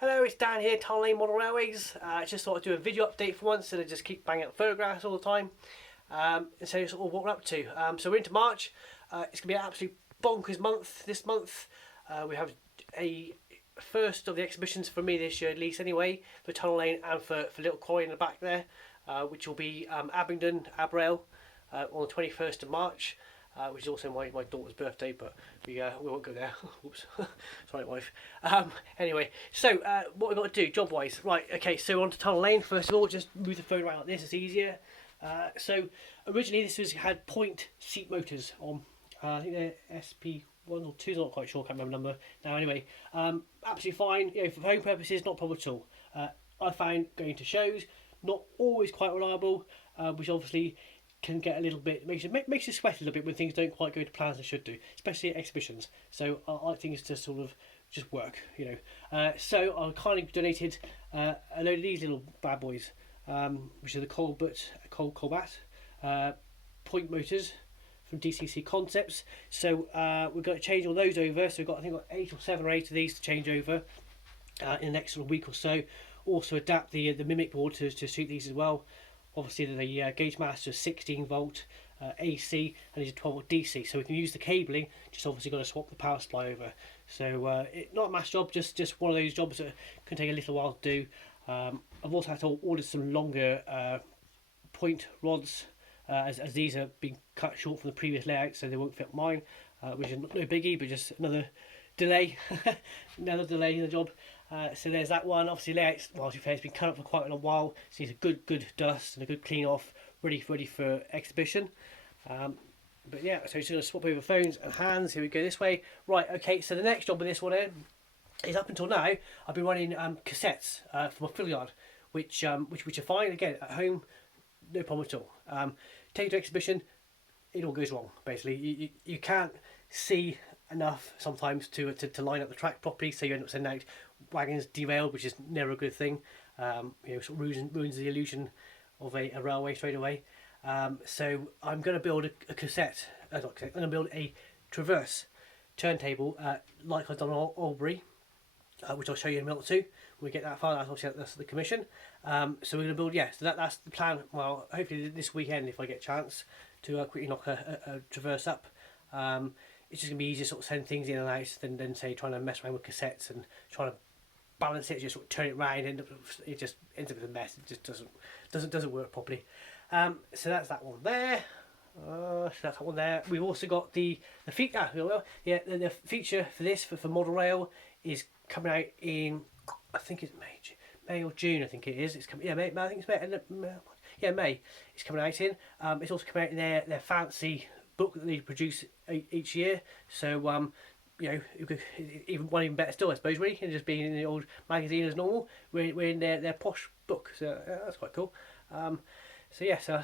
Hello, it's Dan here, Tunnel Lane Model Railways. Just thought I'd do a video update for once, and I just keep banging out photographs all the time. And so sort of what we're up to. So we're into March. It's going to be an absolute bonkers month this month. We have a first of the exhibitions for me this year, at least anyway, for Tunnel Lane and for little Cory in the back there, which will be Abingdon, Abrail, on the 21st of March. Which is also my daughter's birthday, but we won't go there. Oops, sorry, wife. Anyway, so what we've got to do job-wise, right? Okay, so on to Tunnel Lane. First of all, just move the phone around like this. It's easier. So originally this had point seat motors on. I think they're SP1 or 2s. I'm not quite sure. I can't remember the number now. Anyway, absolutely fine. You know, for home purposes, not a problem at all. I found going to shows not always quite reliable, which obviously can get a little bit makes you sweat a little bit when things don't quite go to plan as they should do, especially at exhibitions. So I like things to sort of just work, you know. So I kindly donated a load of these little bad boys, which are the Colbert point motors from DCC Concepts. So we're going to change all those over. So we've got, I think, 8 or 7 or 8 of these to change over in the next sort of week or so. Also adapt the Mimic board to suit these as well. Obviously the gauge master is 16 volt AC and is a 12 volt DC, so we can use the cabling. Just obviously got to swap the power supply over. So not a mass job, just one of those jobs that can take a little while to do. I've also had to order some longer point rods as these are being cut short from the previous layout, so they won't fit mine, which is no biggie, but just another delay, another delay in the job. So there's that one. Obviously layouts, well, to be fair, it's been cut up for quite a long while, so it's a good dust and a good clean off, ready for exhibition. But yeah, so just going to swap over phones and hands. Here we go this way. Right, okay, so the next job with this one is, up until now I've been running cassettes for my fill yard, which are fine. Again, at home, no problem at all. Take it to exhibition, it all goes wrong basically. You can't see enough sometimes to line up the track properly, so you end up sending out wagons derailed, which is never a good thing. You know, sort of ruins the illusion of a railway straight away. So I'm going to build a cassette. I'm going to build a traverse turntable like I've done on Albury, which I'll show you in a minute or two when we get that far. That's the commission. So we're going to build, so that's the plan. Well, hopefully this weekend, if I get a chance to quickly knock a traverse up. It's just going to be easier to sort of send things in and out than say trying to mess around with cassettes and trying to balance it, just sort of turn it around, and it just ends up with a mess. It just doesn't work properly. So that's that one there. So that's that one there. We've also got the feature. The feature for this for Model Rail is coming out in, I think it's May or June. I think it is. It's coming. Yeah, May. I think it's May. Yeah, May. It's coming out in. It's also coming out in their fancy book that they produce each year. So you know, even better still, I suppose, really, and just being in the old magazine as normal. We're in their posh book, so that's quite cool. So yeah, so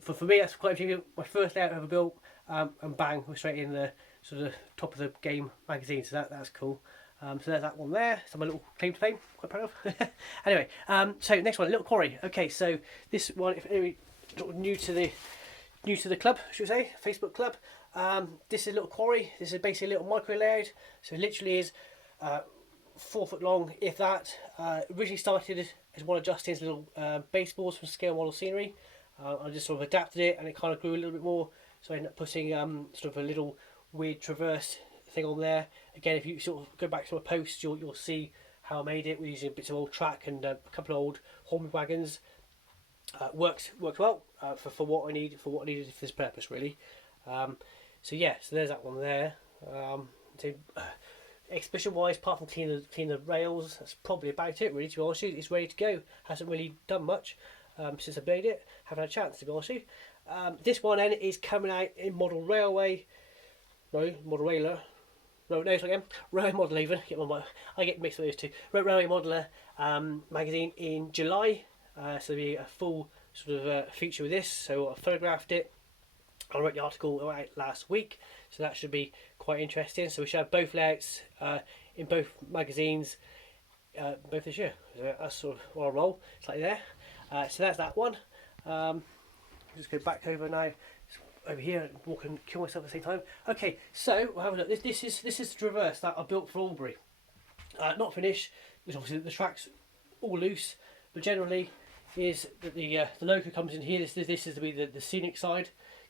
for me, that's quite achieving. My first layout I ever built, and bang, we're straight in the sort of top of the game magazine. So that's cool. So there's that one there. So my little claim to fame, quite proud of. Anyway, so next one, little Cory. Okay, so this one, if anybody new to the club, should we say, Facebook club. This is little Cory. This is basically a little micro layout. So it literally is 4 foot long, if that. Originally started as one of Justin's little baseballs from Scale Model Scenery. I just sort of adapted it, and it kind of grew a little bit more. So I ended up putting sort of a little weird traverse thing on there. Again, if you sort of go back to my post, you'll see how I made it. We're using bits of old track and a couple of old Hornby wagons. Worked well for what I needed for this purpose, really. So yeah, so there's that one there. So exhibition wise, apart from clean the rails, that's probably about it, really, to be honest with you. It's ready to go. Hasn't really done much since I made it. Haven't had a chance, to be honest with you. This one then is coming out in Model Railway. No, Model Railer. No, it's again. Railway Model even. I get mixed with those two. Railway Modeler magazine in July. So there'll be a full sort of feature with this. So I photographed it. I wrote the article out last week, so that should be quite interesting. So we should have both layouts in both magazines both this year. So that's sort of what I roll. It's like there. So that's that one. Just go back over now. Over here and walk and kill myself at the same time. Okay, so we'll have a look. This is the traverse that I built for Albury. Not finished. which obviously the track's all loose, but generally is that the loco comes in here. This is to be the scenic side,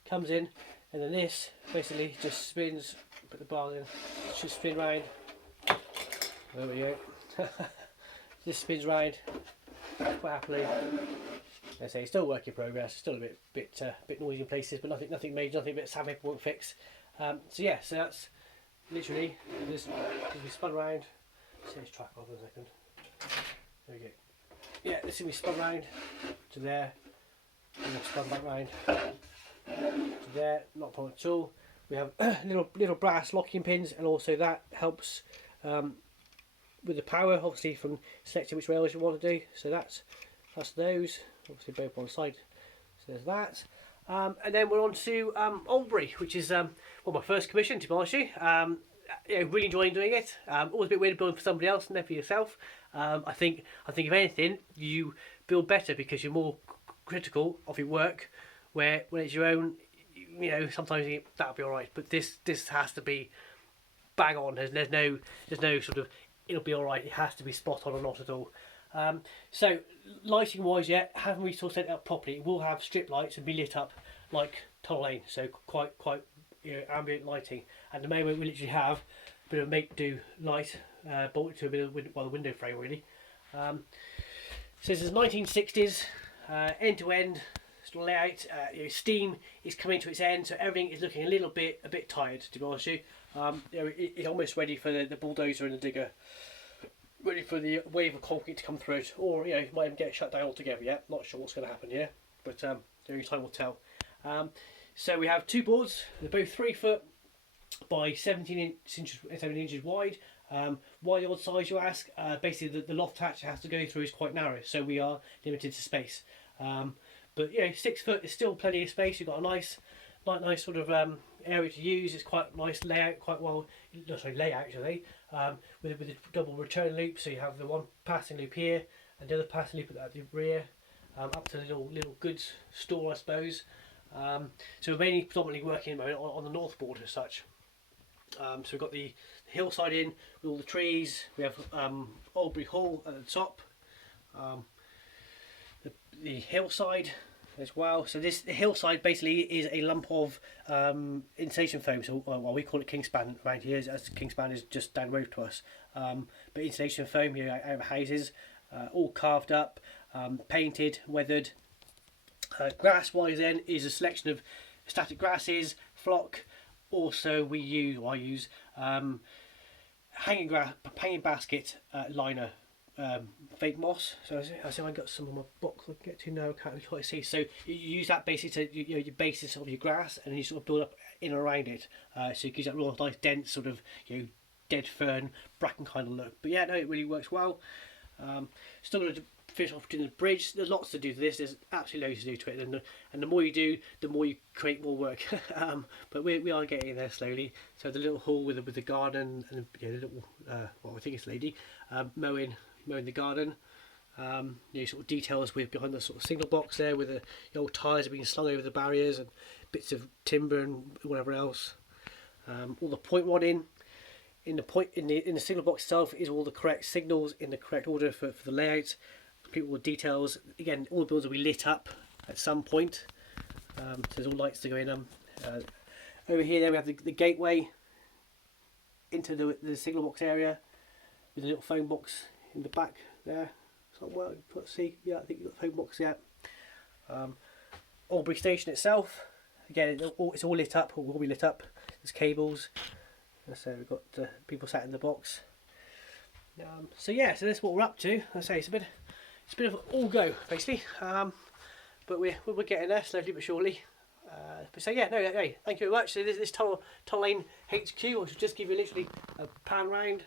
comes in, and then this basically just spins. Put the bar in, should spin round. There we go. This spins round quite happily. I say it's still a work in progress. It's still a bit noisy in places, but nothing major, nothing a bit sandpaper won't fix. So yeah, so that's literally this. We spun round. See this track off in a second. There we go. Yeah, this will be spun round to there, and then spun back round to there. Not a problem at all. We have little brass locking pins, and also that helps with the power, obviously, from selecting which rails you want to do. So that's those, obviously both on side. So there's that. And then we're on to Albury, which is my first commission, to be honest with you. Really enjoying doing it. Always a bit weird to build for somebody else and then for yourself. I think if anything, you build better because you're more critical of your work. Where when it's your own, sometimes you think that'll be all right, but this has to be bang on. There's no sort of it'll be all right. It has to be spot on or not at all. So lighting wise, haven't we sort of set it up properly? It will have strip lights and be lit up like Tunnel Lane, so quite ambient lighting. At the moment, we literally have a bit of make do light bolted to a bit of the window frame really. So this is 1960s end to end sort of layout. Steam is coming to its end, so everything is looking a bit tired, to be honest with you. It's almost ready for the bulldozer and the digger, ready for the wave of concrete to come through it, or it might even get shut down altogether yet. Not sure what's going to happen here, but only time will tell. So we have two boards. They're both 3 foot by 17 inches wide. Why the odd size, you ask? Basically, the loft hatch it has to go through is quite narrow, so we are limited to space. But 6 foot is still plenty of space. You've got a nice sort of area to use. It's quite a nice layout, layout actually, with a double return loop. So you have the one passing loop here and the other passing loop at the rear, up to the little goods store, I suppose. So we're mainly predominantly working at the moment on the north border as such. So we've got the hillside in with all the trees. We have Albury Hall at the top. The hillside as well. So the hillside basically is a lump of insulation foam. So we call it Kingspan around here, as Kingspan is just down the road to us. But insulation foam here out of houses, all carved up, painted, weathered. Grass wise then is a selection of static grasses, flock. Also I use hanging basket liner. Fake moss. So I see I got some on my box I can get to now. I can't really quite see. So you use that basically to your basis of your grass, and then you sort of build up in and around it. So you gives that real nice dense sort of dead fern bracken kind of look. But yeah, no, it really works well. Still going to finish off doing the bridge. There's lots to do to this. There's absolutely loads to do to it, and the more you do, the more you create more work. But we are getting there slowly. So the little hall with the garden and the little I think it's a lady mowing the garden. Sort of details with behind the sort of signal box there, with the old tyres being slung over the barriers and bits of timber and whatever else. All the point rodding in the signal box itself is all the correct signals in the correct order for the layout. People with details. Again, all the buildings will be lit up at some point. So there's all lights to go in them. Over here, then we have the gateway into the signal box area with a little phone box in the back there. Somewhere, let's see. Yeah, I think you've got the phone box there. Albury Station itself, again, it's all lit up, or will be lit up. There's cables. So we've got people sat in the box. So that's what we're up to. I say it's a bit of all go basically, but we're getting there slowly but surely. Thank you very much. So this Tunnel Lane HQ, I should just give you literally a pan round.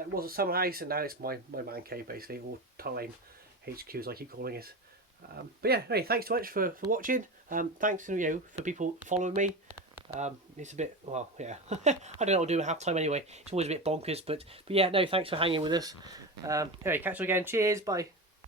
It was a summer house, and now it's my man cave basically, or Tunnel Lane HQ as I keep calling it. Thanks so much for watching. Thanks for people following me. It's a bit, I don't know what I'll do at half time anyway. It's always a bit bonkers, but thanks for hanging with us. Catch you again. Cheers, bye.